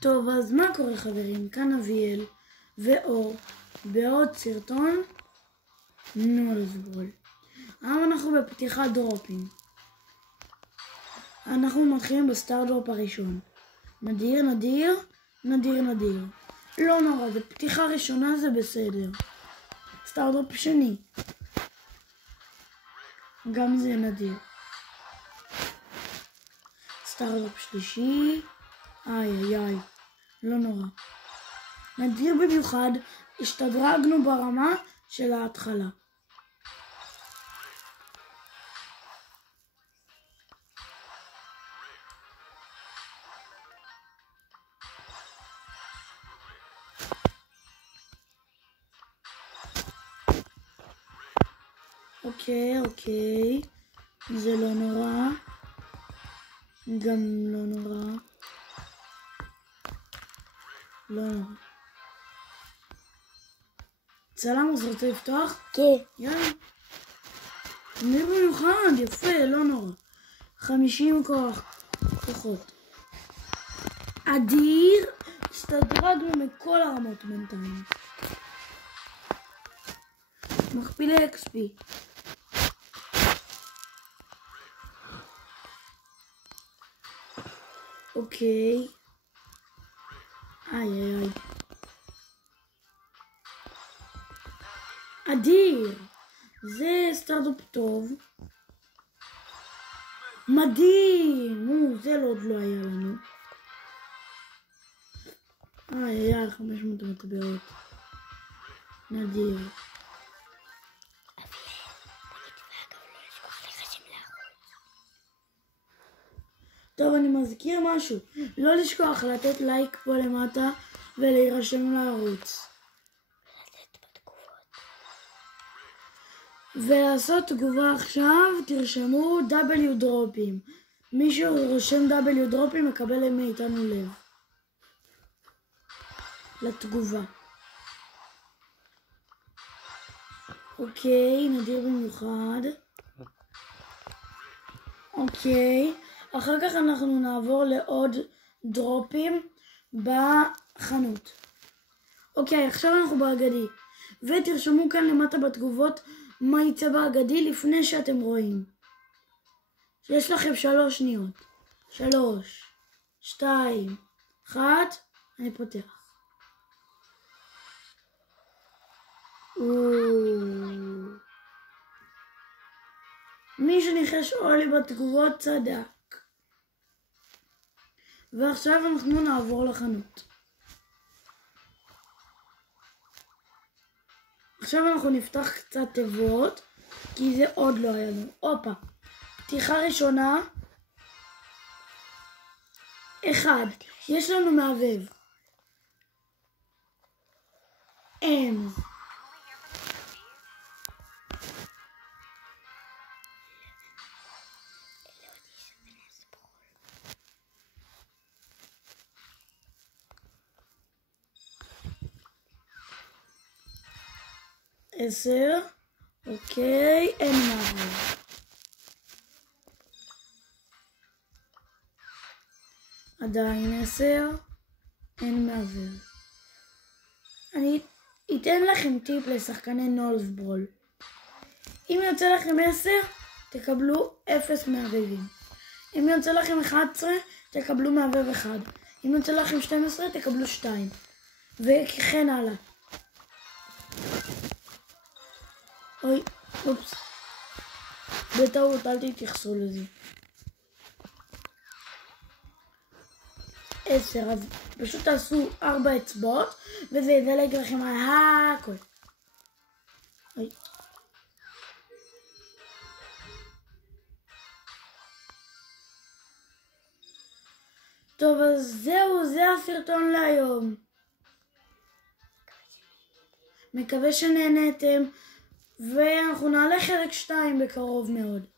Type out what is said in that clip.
טוב, אז מה קורה חברים? כאן אביאל ואור בעוד סרטון נולסבול. היום אנחנו בפתיחת דרופים. אנחנו מתחילים בסטאר דרופ הראשון. נדיר, נדיר, נדיר, נדיר. לא נורא, זה פתיחה ראשונה, זה בסדר. סטאר דרופ שני. גם זה נדיר. סטאר דרופ שלישי. איי איי איי. לא נורא. נדיר במיוחד, השתדרגנו ברמה של ההתחלה. אוקיי. זה לא נורא. גם לא נורא. לא נורא. צלם, אז רוצה לפתוח? כן. יאללה. נדיר במיוחד, יפה, לא נורא. 50 כוחות. אדיר, השתדרגנו מכל הרמות בינתיים. מכפילי XP. אוקיי. איי איי איי. אדיר. זה סטארט-אפ טוב. מדהים. זה עוד לא היה לנו. איי איי, 500 מטבעות. נדיר. טוב, אני מזכיר משהו. לא לשכוח לתת לייק פה למטה ולהירשם לערוץ. ולעשות תגובה עכשיו, תרשמו W דרופים. מי שרושם W דרופים מקבל מאיתנו לב. לתגובה. אוקיי, נדיר במיוחד. אוקיי. אחר כך אנחנו נעבור לעוד דרופים בחנות. אוקיי, עכשיו אנחנו באגדי. ותרשמו כאן למטה בתגובות מה יצא באגדי לפני שאתם רואים. יש לכם 3 שניות. 3, 2, 1, אני פותח. מי שניחש אולי בתגובות צדק. ועכשיו אנחנו נעבור לחנות. עכשיו אנחנו נפתח קצת תיבות, כי זה עוד לא היה לנו. הופה. פתיחה ראשונה. 1. יש לנו מהבהב. אין. עשר. אוקיי, אין מהבהב. עדיין 10. אין מהבהב. אני אתן לכם טיפ לשחקני נולסבול. אם יוצא לכם 10, תקבלו 0 מהבהבים. אם יוצא לכם 11, תקבלו מהבהב 1. אם יוצא לכם 12, תקבלו 2. וכן הלאה. אוי, אופס. בטעות, אל תתייחסו לזה. 10, אז פשוט תעשו 4 אצבעות, וזה ידלג לכם על הכל. אוי. טוב, אז זהו, זה הסרטון להיום. מקווה שנהנתם, ואנחנו נעלה חלק 2 בקרוב מאוד.